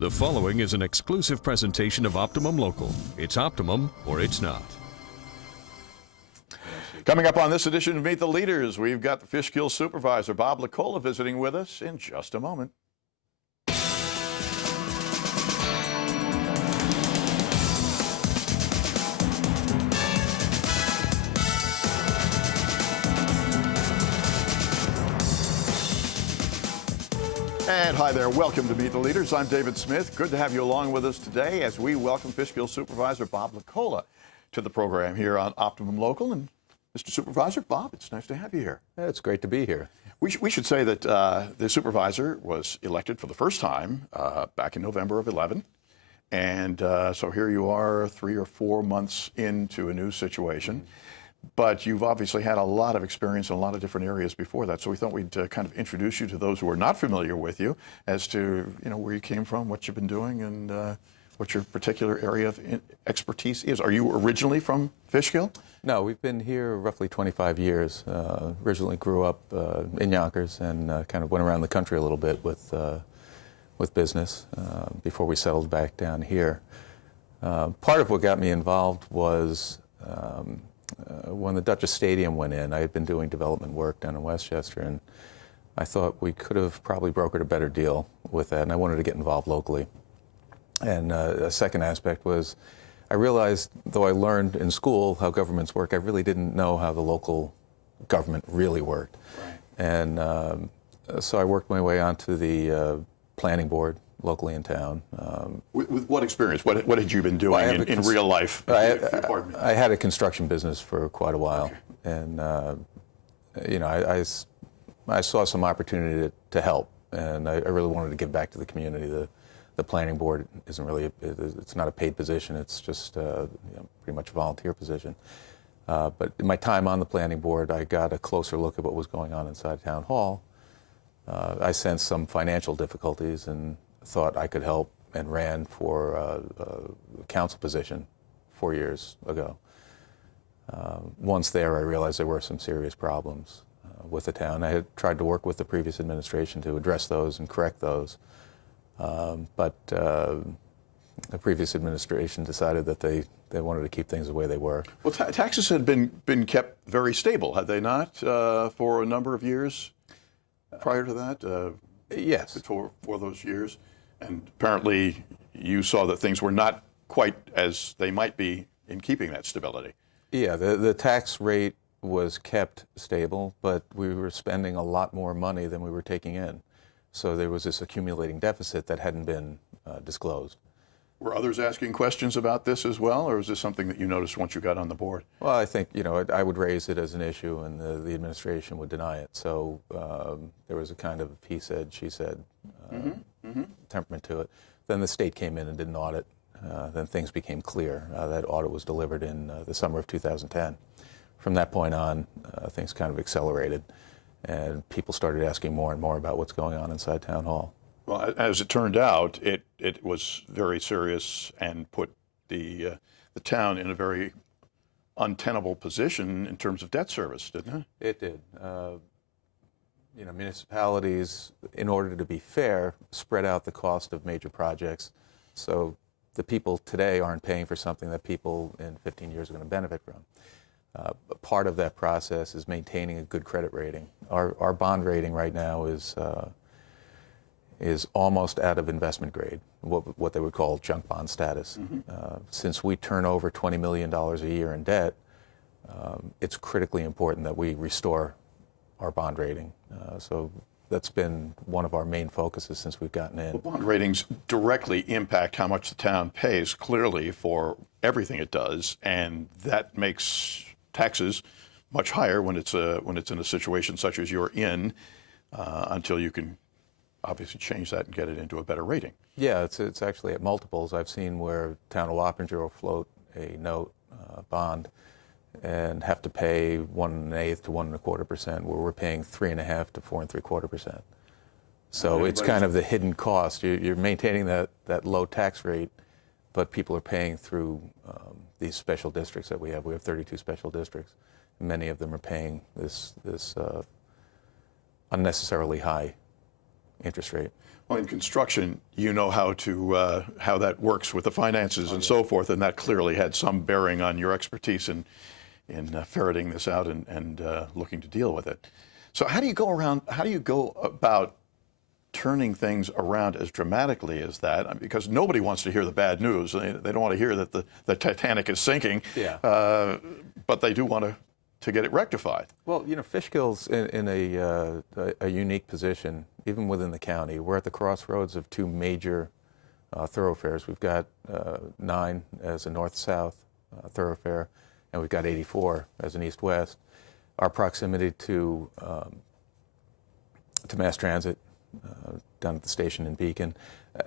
The following is an exclusive presentation of Optimum Local. It's Optimum or it's not. Coming up on this edition of Meet the Leaders, we've got the Fishkill supervisor, Bob LaColla, visiting with us in just a moment. And hi there, welcome to Meet the Leaders. I'm David Smith. Good to have you along with us today as we welcome Fishkill Supervisor Bob LaColla to the program here on Optimum Local. And Mr. Supervisor, Bob, it's nice to have you here. Yeah, it's great to be here. We should say that the supervisor was elected for the first time back in November of 11. And so here you are 3 or 4 months into a new situation. But you've obviously had a lot of experience in a lot of different areas before that. So we thought we'd kind of introduce you to those who are not familiar with you as to, where you came from, what you've been doing, and what your particular area of expertise is. Are you originally from Fishkill? No, we've been here roughly 25 years. Originally grew up in Yonkers and kind of went around the country a little bit with business before we settled back down here. Part of what got me involved was when the Duchess Stadium went in. I had been doing development work down in Westchester, and I thought we could have probably brokered a better deal with that, and I wanted to get involved locally. And a second aspect was I realized, though I learned in school how governments work, I really didn't know how the local government really worked. Right. And so I worked my way onto the planning board locally in town. With what experience? What had you been doing in real life? I had a construction business for quite a while, okay. And I saw some opportunity to help, and I really wanted to give back to the community. The planning board isn't really, it's not a paid position, it's just pretty much a volunteer position. But in my time on the planning board, I got a closer look at what was going on inside Town Hall. I sensed some financial difficulties and thought I could help, and ran for a council position 4 years ago. Once there, I realized there were some serious problems with the town. I had tried to work with the previous administration to address those and correct those, but the previous administration decided that they wanted to keep things the way they were. Well, taxes had been kept very stable, had they not, for a number of years prior to that? Yes. For those years. And apparently you saw that things were not quite as they might be in keeping that stability. Yeah, the tax rate was kept stable, but we were spending a lot more money than we were taking in. So there was this accumulating deficit that hadn't been disclosed. Were others asking questions about this as well, or was this something that you noticed once you got on the board? Well, I think, I would raise it as an issue, and the administration would deny it. So there was a kind of he said, she said temperament to it. Then the state came in and did an audit. Then things became clear. That audit was delivered in the summer of 2010. From that point on, things kind of accelerated, and people started asking more and more about what's going on inside Town Hall. Well, as it turned out, it was very serious and put the town in a very untenable position in terms of debt service, didn't it? It did. Municipalities, in order to be fair, spread out the cost of major projects. So the people today aren't paying for something that people in 15 years are going to benefit from. Part of that process is maintaining a good credit rating. Our bond rating right now is almost out of investment grade, what they would call junk bond status. Since we turn over $20 million a year in debt, it's critically important that we restore our bond rating. So that's been one of our main focuses since we've gotten in. Well, bond ratings directly impact how much the town pays, clearly, for everything it does, and that makes taxes much higher when it's in a situation such as you're in, until you can obviously change that and get it into a better rating. Yeah, it's actually at multiples. I've seen where Town of Wappinger will float a note, bond, and have to pay 1 1/8 to 1 1/4%, where we're paying 3.5 to 4 3/4%. So it's kind of the hidden cost. You're maintaining that low tax rate, but people are paying through these special districts that we have. We have 32 special districts. Many of them are paying this unnecessarily high interest rate. Well, in construction, you know how that works with the finances and so forth, and that clearly had some bearing on your expertise in ferreting this out and looking to deal with it. So how do you go about turning things around as dramatically as that? Because nobody wants to hear the bad news. They don't want to hear that the Titanic is sinking, but they do want to get it rectified. Well, Fishkill's in a unique position, even within the county. We're at the crossroads of two major thoroughfares. We've got 9 as a north-south thoroughfare, and we've got 84 as an east-west. Our proximity to mass transit down at the station in Beacon,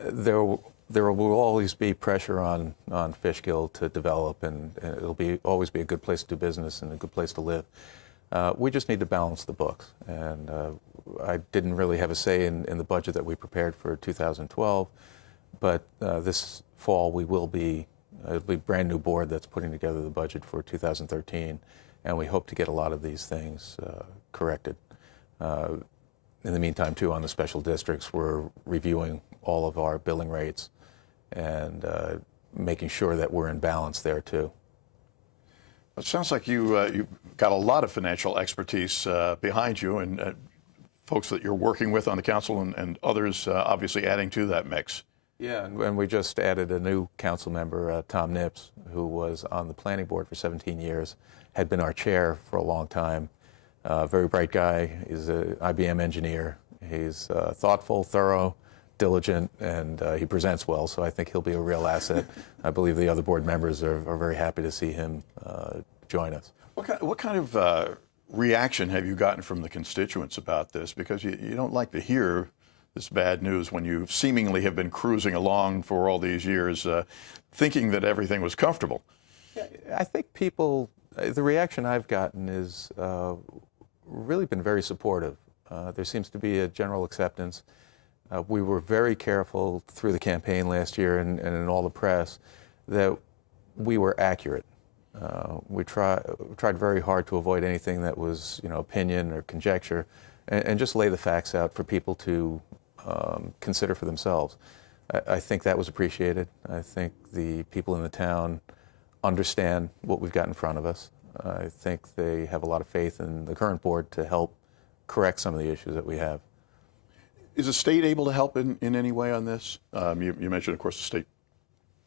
there will always be pressure on Fishkill to develop, and it'll always be a good place to do business and a good place to live. We just need to balance the books, and I didn't really have a say in the budget that we prepared for 2012, but this fall it'll be a brand new board that's putting together the budget for 2013, and we hope to get a lot of these things corrected. In the meantime, too, on the special districts, we're reviewing all of our billing rates and making sure that we're in balance there, too. It sounds like you've got a lot of financial expertise behind you, and folks that you're working with on the council and others obviously adding to that mix. Yeah, and we just added a new council member, Tom Nips, who was on the planning board for 17 years, had been our chair for a long time. Very bright guy. He's an IBM engineer. He's thoughtful, thorough, diligent, and he presents well, so I think he'll be a real asset. I believe the other board members are very happy to see him join us. What kind of reaction have you gotten from the constituents about this? Because you don't like to hear this bad news when you seemingly have been cruising along for all these years, thinking that everything was comfortable. Yeah, I think the reaction I've gotten is really been very supportive. There seems to be a general acceptance. We were very careful through the campaign last year and in all the press that we were accurate. We tried very hard to avoid anything that was, opinion or conjecture, and just lay the facts out for people to consider for themselves. I think that was appreciated. I think the people in the town understand what we've got in front of us. I think they have a lot of faith in the current board to help correct some of the issues that we have. Is the state able to help in any way on this? You mentioned, of course, the state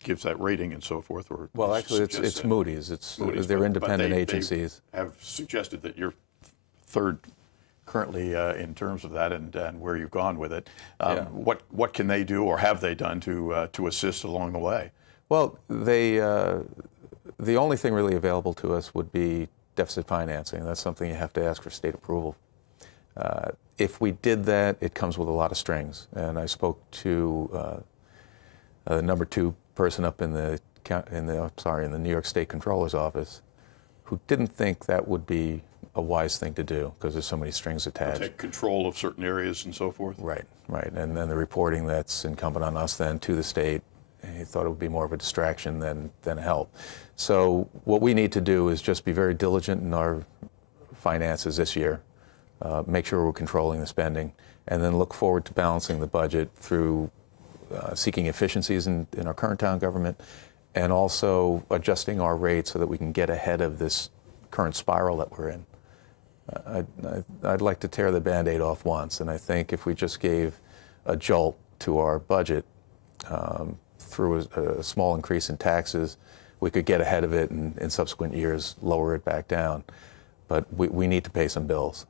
gives that rating and so forth. Well, actually, it's Moody's. They're independent agencies. They have suggested that you're third currently in terms of that and where you've gone with it. What can they do, or have they done to assist along the way? Well, the only thing really available to us would be deficit financing. That's something you have to ask for state approval. If we did that, it comes with a lot of strings. And I spoke to the number 2 person up in the New York State Controller's office, who didn't think that would be a wise thing to do because there's so many strings attached. Take control of certain areas and so forth. Right. And then the reporting that's incumbent on us then to the state. He thought it would be more of a distraction than help. So what we need to do is just be very diligent in our finances this year, make sure we're controlling the spending, and then look forward to balancing the budget through seeking efficiencies in our current town government, and also adjusting our rates so that we can get ahead of this current spiral that we're in. I'd like to tear the Band-Aid off once, and I think if we just gave a jolt to our budget through a small increase in taxes, we could get ahead of it and in subsequent years lower it back down. But we need to pay some bills.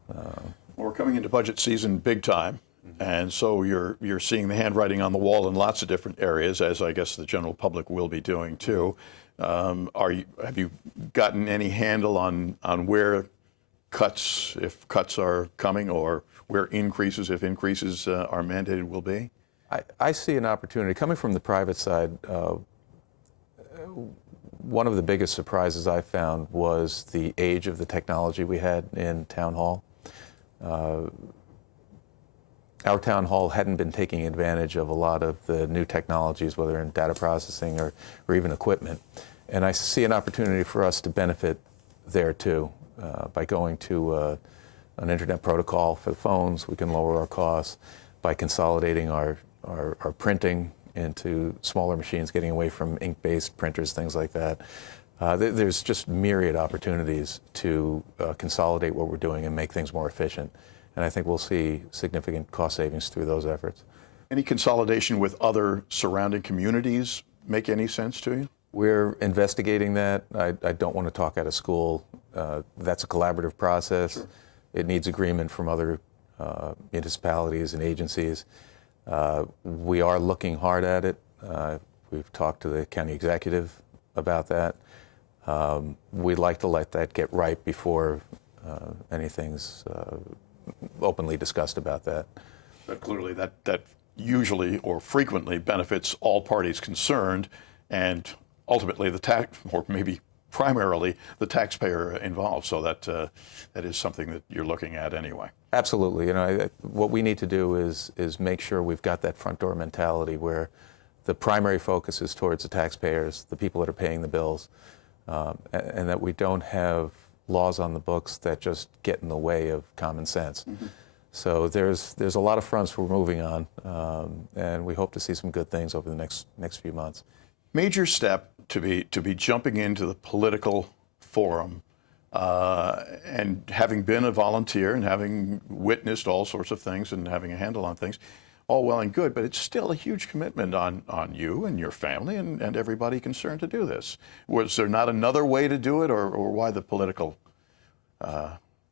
We're coming into budget season big time, and so you're seeing the handwriting on the wall in lots of different areas, as I guess the general public will be doing too. Have you gotten any handle on where cuts, if cuts are coming, or where increases, if increases are mandated, will be? I see an opportunity coming from the private side. One of the biggest surprises I found was the age of the technology we had in town hall. Our town hall hadn't been taking advantage of a lot of the new technologies, whether in data processing or even equipment. And I see an opportunity for us to benefit there too. By going to an internet protocol for the phones, we can lower our costs. by consolidating our printing into smaller machines, getting away from ink-based printers, things like that. There's just myriad opportunities to consolidate what we're doing and make things more efficient. And I think we'll see significant cost savings through those efforts. Any consolidation with other surrounding communities make any sense to you? We're investigating that. I don't want to talk out of school. That's a collaborative process. Sure. It needs agreement from other municipalities and agencies. We are looking hard at it. We've talked to the county executive about that. We'd like to let that get ripe before anything's openly discussed about that. But clearly that usually or frequently benefits all parties concerned, and ultimately or maybe primarily the taxpayer involved. So that is something that you're looking at anyway. Absolutely. What we need to do is make sure we've got that front door mentality where the primary focus is towards the taxpayers, the people that are paying the bills, and that we don't have laws on the books that just get in the way of common sense. Mm-hmm. So there's a lot of fronts we're moving on, and we hope to see some good things over the next few months. Major step to be jumping into the political forum, and having been a volunteer and having witnessed all sorts of things and having a handle on things, all well and good, but it's still a huge commitment on you and your family and everybody concerned to do this. Was there not another way to do it, or why the political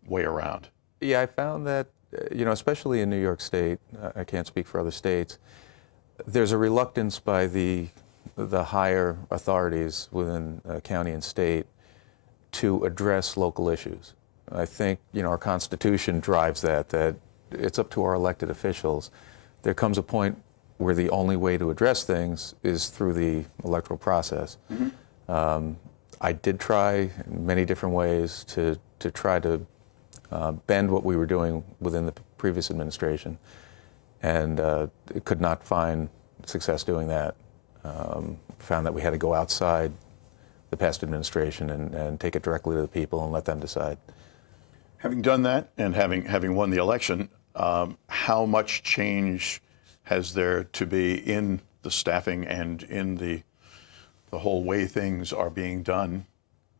way around? Yeah, I found that, especially in New York State, I can't speak for other states, there's a reluctance by the higher authorities within county and state to address local issues. I think, our Constitution drives that it's up to our elected officials. There comes a point where the only way to address things is through the electoral process. Mm-hmm. I did try in many different ways to try to bend what we were doing within the previous administration, and could not find success doing that. Found that we had to go outside the past administration and take it directly to the people and let them decide. Having done that and having won the election, how much change has there to be in the staffing and in the whole way things are being done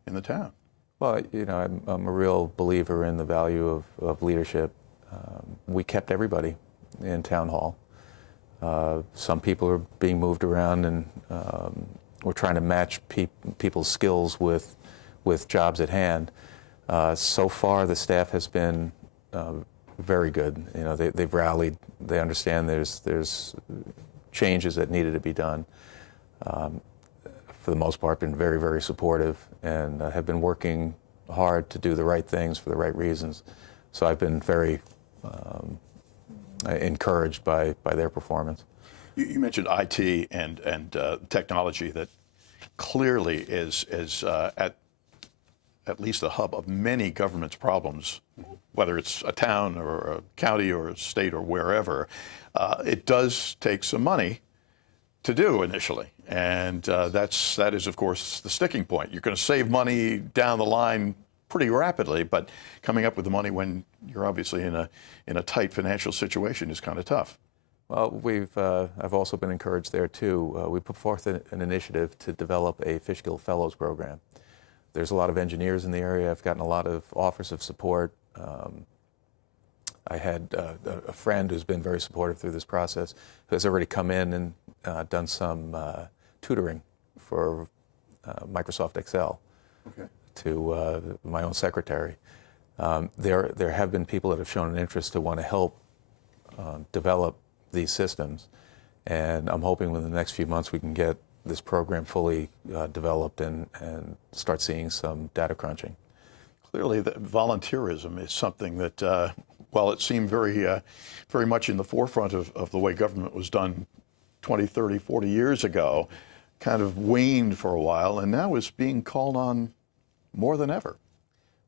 in the town? Well, I'm a real believer in the value of leadership. We kept everybody in town hall. Some people are being moved around, and we're trying to match people's skills with jobs at hand. So far, the staff has been very good. They've rallied. They understand there's changes that needed to be done. For the most part, been very, very supportive, and have been working hard to do the right things for the right reasons. So I've been very encouraged by their performance. You mentioned IT and technology that clearly is at least the hub of many government's problems, whether it's a town or a county or a state or wherever. It does take some money to do initially, and that is of course the sticking point. You're going to save money down the line pretty rapidly, but coming up with the money when you're obviously in a tight financial situation is kind of tough. Well, I've also been encouraged there too. We put forth an initiative to develop a Fishkill Fellows program. There's a lot of engineers in the area. I've gotten a lot of offers of support. I had a friend who's been very supportive through this process, who has already come in and done some tutoring for Microsoft Excel. Okay. To my own secretary. There have been people that have shown an interest to want to help develop these systems, and I'm hoping within the next few months we can get this program fully developed and start seeing some data crunching. Clearly, volunteerism is something that, while it seemed very much in the forefront of the way government was done 20, 30, 40 years ago, kind of waned for a while, and now is being called on more than ever.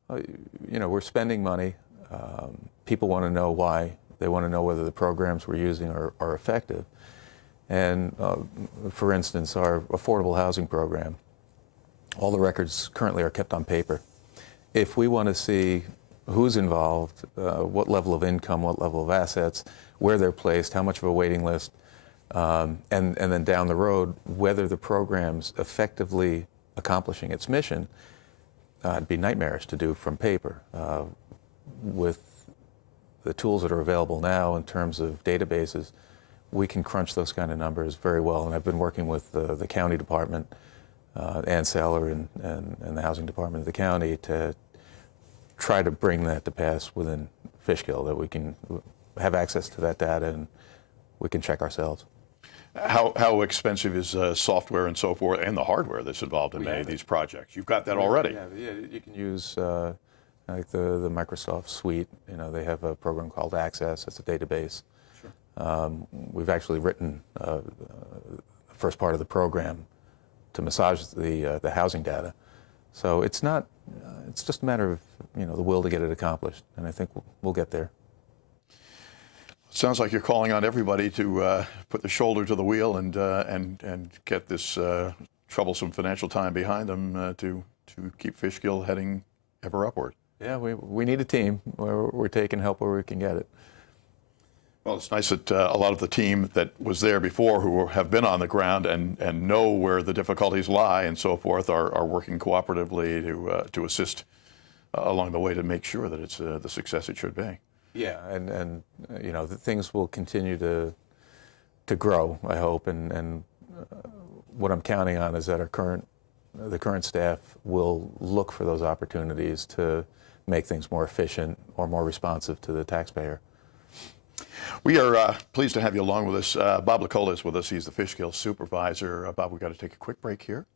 We're spending money. People want to know why. They want to know whether the programs we're using are effective. And for instance, our affordable housing program, all the records currently are kept on paper. If we want to see who's involved, what level of income, what level of assets, where they're placed, how much of a waiting list, and then down the road, whether the program's effectively accomplishing its mission. It'd be nightmarish to do from paper. With the tools that are available now in terms of databases, we can crunch those kind of numbers very well. And I've been working with the county department, Ann Saylor and the housing department of the county to try to bring that to pass within Fishkill, that we can have access to that data and we can check ourselves. How expensive is software and so forth, and the hardware that's involved in many of these projects? You've got that already. Yeah, you can use like the Microsoft suite. You know, they have a program called Access. It's a database. Sure. We've actually written the first part of the program to massage the housing data. So it's not. It's just a matter of the will to get it accomplished, and I think we'll get there. Sounds like you're calling on everybody to put the shoulder to the wheel and get this troublesome financial time behind them to keep Fishkill heading ever upward. Yeah, we need a team. We're taking help where we can get it. Well, it's nice that a lot of the team that was there before, who have been on the ground and know where the difficulties lie and so forth, are working cooperatively to assist along the way to make sure that it's the success it should be. Yeah, and the things will continue to grow, I hope, and what I'm counting on is that the current staff will look for those opportunities to make things more efficient or more responsive to the taxpayer. We are pleased to have you along with us. Bob LaColla is with us. He's the Fishkill supervisor. Bob, we've got to take a quick break here.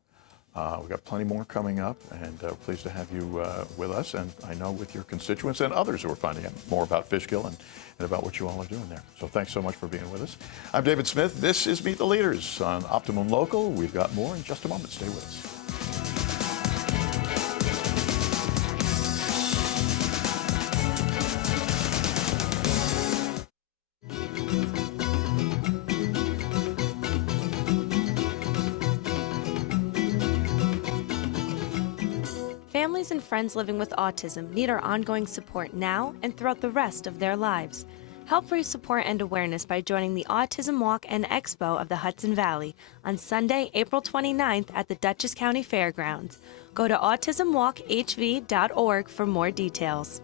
We've got plenty more coming up, and pleased to have you with us, and I know with your constituents and others who are finding out more about Fishkill and about what you all are doing there. So thanks so much for being with us. I'm David Smith. This is Meet the Leaders on Optimum Local. We've got more in just a moment. Stay with us. Families and friends living with autism need our ongoing support now and throughout the rest of their lives. Help raise support and awareness by joining the Autism Walk and Expo of the Hudson Valley on Sunday, April 29th at the Dutchess County Fairgrounds. Go to autismwalkhv.org for more details.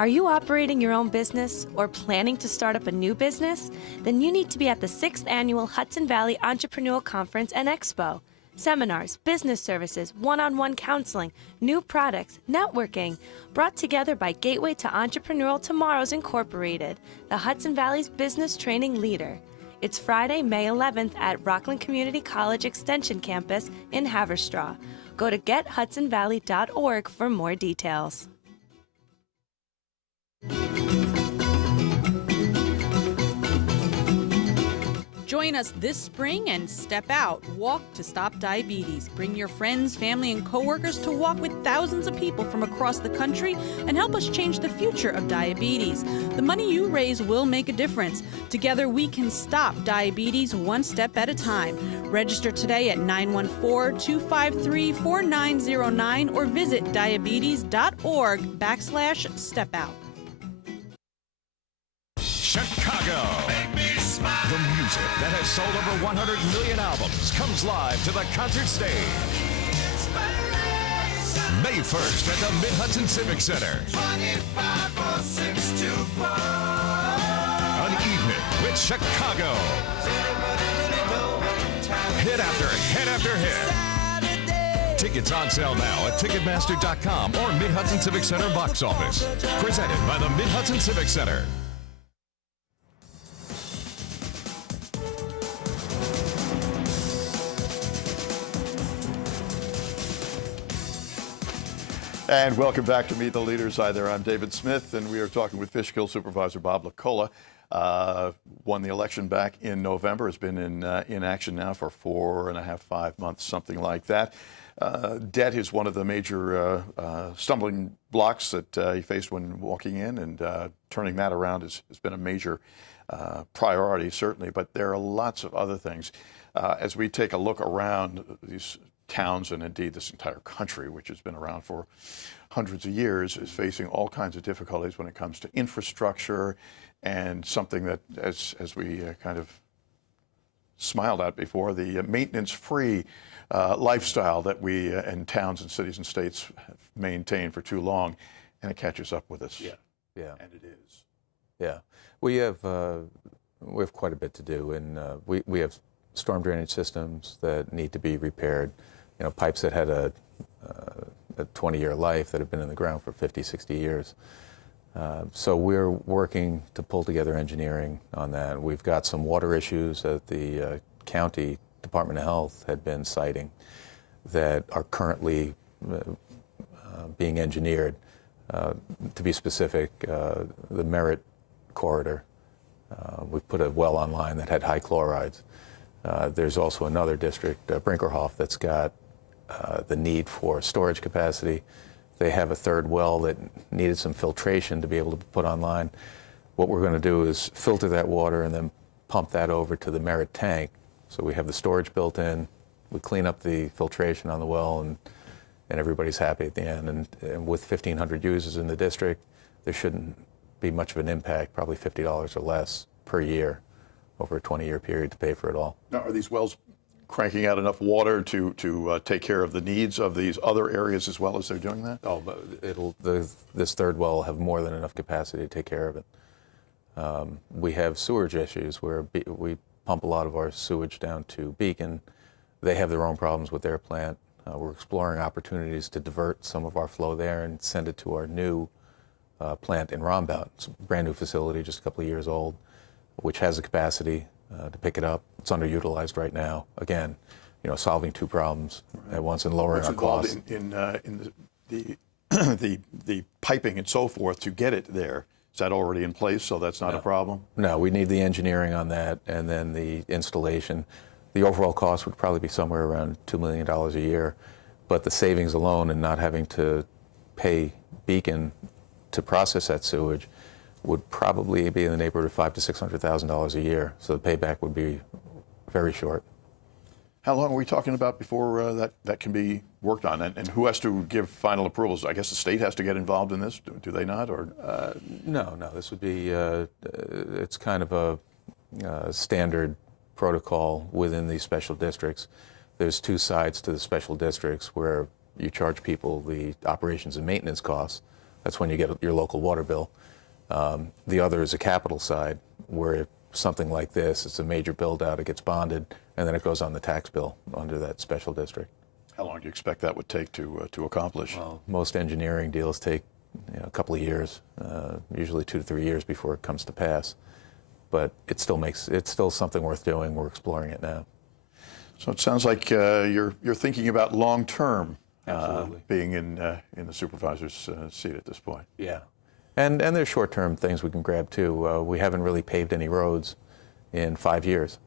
Are you operating your own business or planning to start up a new business? Then you need to be at the 6th Annual Hudson Valley Entrepreneurial Conference and Expo. Seminars, business services, one-on-one counseling, new products, networking. Brought together by Gateway to Entrepreneurial Tomorrows Incorporated, the Hudson Valley's business training leader. It's Friday, May 11th at Rockland Community College Extension Campus in Haverstraw. Go to gethudsonvalley.org for more details. Join us this spring and step out. Walk to Stop Diabetes. Bring your friends, family, and coworkers to walk with thousands of people from across the country and help us change the future of diabetes. The money you raise will make a difference. Together we can stop diabetes one step at a time. Register today at 914-253-4909 or visit diabetes.org/stepout. Chicago. The music that has sold over 100 million albums comes live to the concert stage. May 1st at the Mid-Hudson Civic Center. An evening with Chicago. Hit after hit after hit. Tickets on sale now at Ticketmaster.com or Mid-Hudson Civic Center box office. Presented by the Mid-Hudson Civic Center. And welcome back to Meet the Leaders. Hi there, I'm David Smith, and we are talking with Fishkill Supervisor Bob LaColla. Won the election back in November, has been in action now for 4.5, 5 months, something like that. Debt is one of the major stumbling blocks that he faced when walking in, and turning that around has been a major priority, certainly, but there are lots of other things. As we take a look around these towns and indeed this entire country, which has been around for hundreds of years, is facing all kinds of difficulties when it comes to infrastructure and something that, as we kind of smiled at before, the maintenance-free lifestyle that we in towns and cities and states have maintained for too long, and it catches up with us. Yeah. And it is. Yeah. We have quite a bit to do, and we have storm drainage systems that need to be repaired. You know, pipes that had a 20-year life that have been in the ground for 50, 60 years. So we're working to pull together engineering on that. We've got some water issues that the county Department of Health had been citing that are currently being engineered. To be specific, the Merritt corridor, we've put a well online that had high chlorides. There's also another district, Brinkerhoff, that's got the need for storage capacity. They have a third well that needed some filtration to be able to put online. What we're going to do is filter that water and then pump that over to the Merritt tank. So we have the storage built in, we clean up the filtration on the well, and everybody's happy at the end. And with 1,500 users in the district, there shouldn't be much of an impact, probably $50 or less per year over a 20-year period to pay for it all. Now, are these wells cranking out enough water to take care of the needs of these other areas as well as they're doing that? Oh, but this third well will have more than enough capacity to take care of it. We have sewage issues where we pump a lot of our sewage down to Beacon. They have their own problems with their plant. We're exploring opportunities to divert some of our flow there and send it to our new plant in Rombout. It's a brand new facility, just a couple of years old, which has the capacity to pick it up. It's underutilized right now. Again, you know, solving two problems at once and lowering our costs. In the piping and so forth to get it there, is that already in place, so that's not a problem? No, we need the engineering on that and then the installation. The overall cost would probably be somewhere around $2 million a year, but the savings alone and not having to pay Beacon to process that sewage would probably be in the neighborhood of $500,000 to $600,000 a year. So the payback would be very short. How long are we talking about before that can be worked on? And who has to give final approvals? I guess the state has to get involved in this. Do they not? Or No. This would be it's kind of a standard protocol within these special districts. There's two sides to the special districts where you charge people the operations and maintenance costs. That's when you get your local water bill. The other is a capital side where something like this, it's a major build out, it gets bonded, and then it goes on the tax bill under that special district. how long do you expect that would take to accomplish? Well, most engineering deals take a couple of years, usually 2 to 3 years before it comes to pass. But it's still something worth doing. We're exploring it now. So it sounds like you're thinking about long term being in the supervisor's seat at this point. Yeah, and there's short-term things we can grab too. We haven't really paved any roads in 5 years.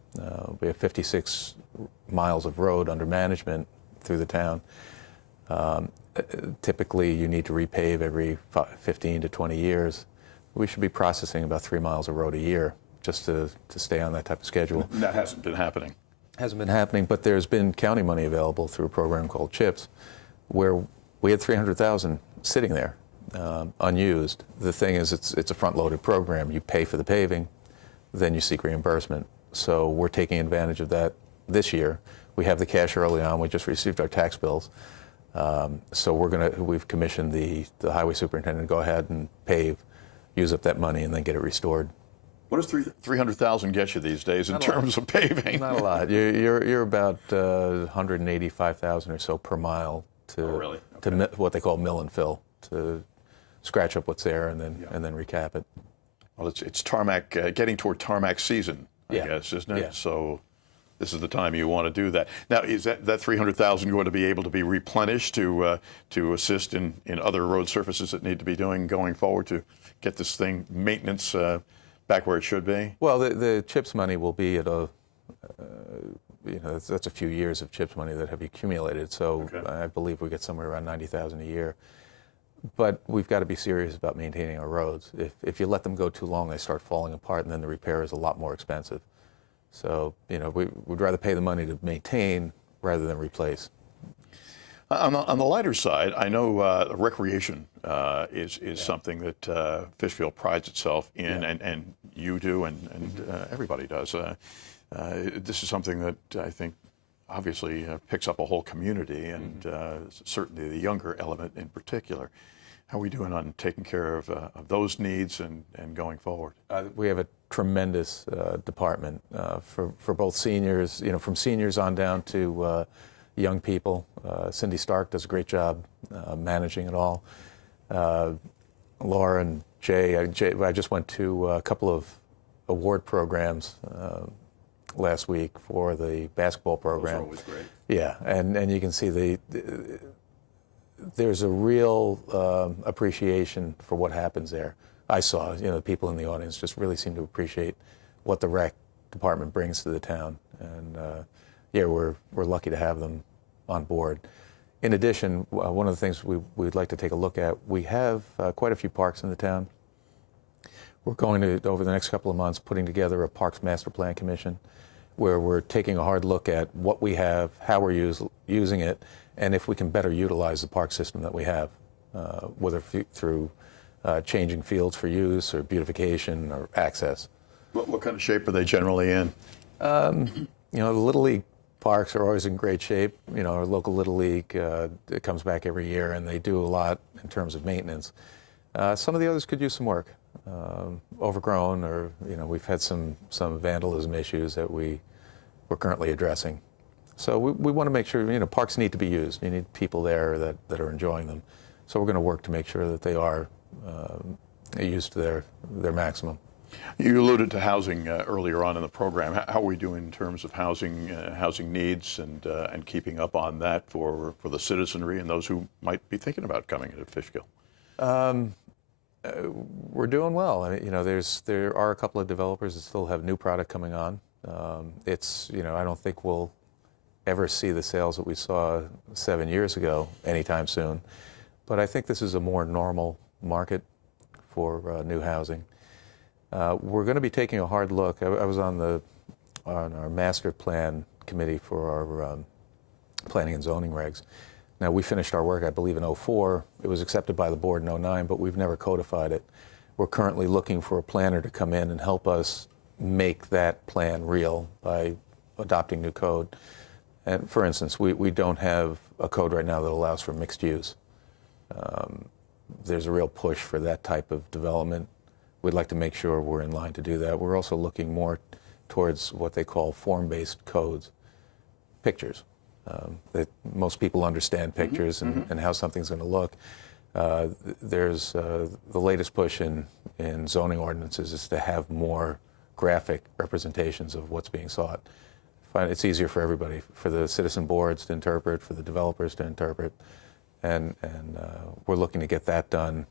We have 56 miles of road under management through the town. Typically, you need to repave every 15 to 20 years. We should be processing about 3 miles of road a year just to stay on that type of schedule. That hasn't been happening. Hasn't been happening, but there's been county money available through a program called CHIPS, where we had $300,000 sitting there, unused. The thing is, it's a front-loaded program. You pay for the paving, then you seek reimbursement. So we're taking advantage of that this year. We have the cash early on. We just received our tax bills. So we've commissioned the highway superintendent to go ahead and pave, use up that money, and then get it restored. What does $300,000 get you these days in terms of paving? Not a lot. You're about $185,000 or so per mile to what they call mill and fill, to scratch up what's there and then recap it. Well, it's tarmac, getting toward tarmac season, I guess, isn't it? Yeah. So this is the time you want to do that. Now, is that $300,000 going to be able to be replenished to assist in other road surfaces that need to be doing going forward to get this thing maintenance back where it should be? Well, the CHIPS money will be at that's a few years of CHIPS money that have accumulated. So I believe we get somewhere around $90,000 a year. But we've got to be serious about maintaining our roads. If you let them go too long, they start falling apart, and then the repair is a lot more expensive. So we'd rather pay the money to maintain rather than replace. On the lighter side, I know recreation is something that Fishkill prides itself in, and you do, and everybody does. This is something that I think obviously picks up a whole community, and certainly the younger element in particular. How are we doing on taking care of those needs and going forward? We have a tremendous department for both seniors, from seniors on down to young people. Cindy Stark does a great job managing it all. Laura and Jay, I just went to a couple of award programs last week for the basketball program. Those are always great. Yeah, and you can see there's a real appreciation for what happens there. I saw, the people in the audience just really seem to appreciate what the rec department brings to the town, and we're lucky to have them on board. In addition, one of the things we'd like to take a look at, we have quite a few parks in the town. We're going to, over the next couple of months, putting together a Parks Master Plan Commission, where we're taking a hard look at what we have, how we're using it, and if we can better utilize the park system that we have, whether through changing fields for use or beautification or access. What kind of shape are they generally in? The Little League parks are always in great shape. Our local Little League, it comes back every year, and they do a lot in terms of maintenance. Some of the others could use some work. Overgrown, or we've had some vandalism issues that we're currently addressing. So we want to make sure, parks need to be used. You need people there that are enjoying them. So we're going to work to make sure that they are used to their maximum. You alluded to housing earlier on in the program. How are we doing in terms of housing needs and keeping up on that for the citizenry and those who might be thinking about coming into Fishkill? We're doing well. I mean, there are a couple of developers that still have new product coming on. I don't think we'll ever see the sales that we saw 7 years ago anytime soon. But I think this is a more normal market for new housing. We're going to be taking a hard look. I was on our master plan committee for our planning and zoning regs. Now, we finished our work, I believe, in 2004. It was accepted by the board in 2009, but we've never codified it. We're currently looking for a planner to come in and help us make that plan real by adopting new code. And for instance, we don't have a code right now that allows for mixed use. There's a real push for that type of development. We'd like to make sure we're in line to do that. We're also looking more towards what they call form-based codes, pictures. That most people understand pictures and how something's going to look. There's the latest push in zoning ordinances is to have more graphic representations of what's being sought. It's easier for everybody, for the citizen boards to interpret, for the developers to interpret, and we're looking to get that done.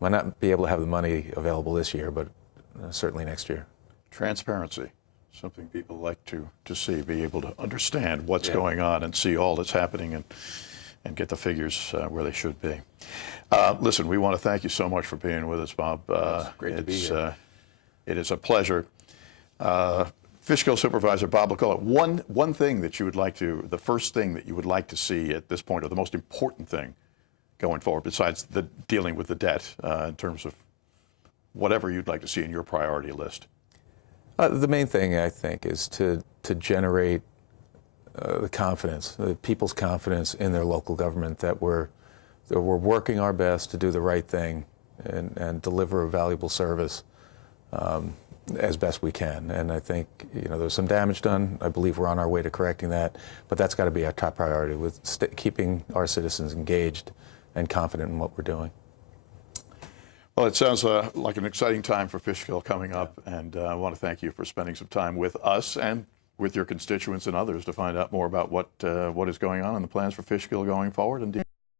Might not be able to have the money available this year, but certainly next year. Transparency, something people like to see, be able to understand what's going on and see all that's happening and get the figures where they should be. Listen, we want to thank you so much for being with us, Bob. It's great to be here. It is a pleasure. Fishkill Supervisor Bob LaColla, one thing that you would like to, the first thing that you would like to see at this point, or the most important thing going forward, besides the dealing with the debt, in terms of whatever you'd like to see in your priority list? The main thing, I think, is to generate the confidence, people's confidence in their local government, that we're working our best to do the right thing and deliver a valuable service as best we can. And I think, there's some damage done. I believe we're on our way to correcting that, but that's got to be our top priority, with keeping our citizens engaged and confident in what we're doing. Well, it sounds like an exciting time for Fishkill coming up, and I want to thank you for spending some time with us and with your constituents and others to find out more about what is going on and the plans for Fishkill going forward. And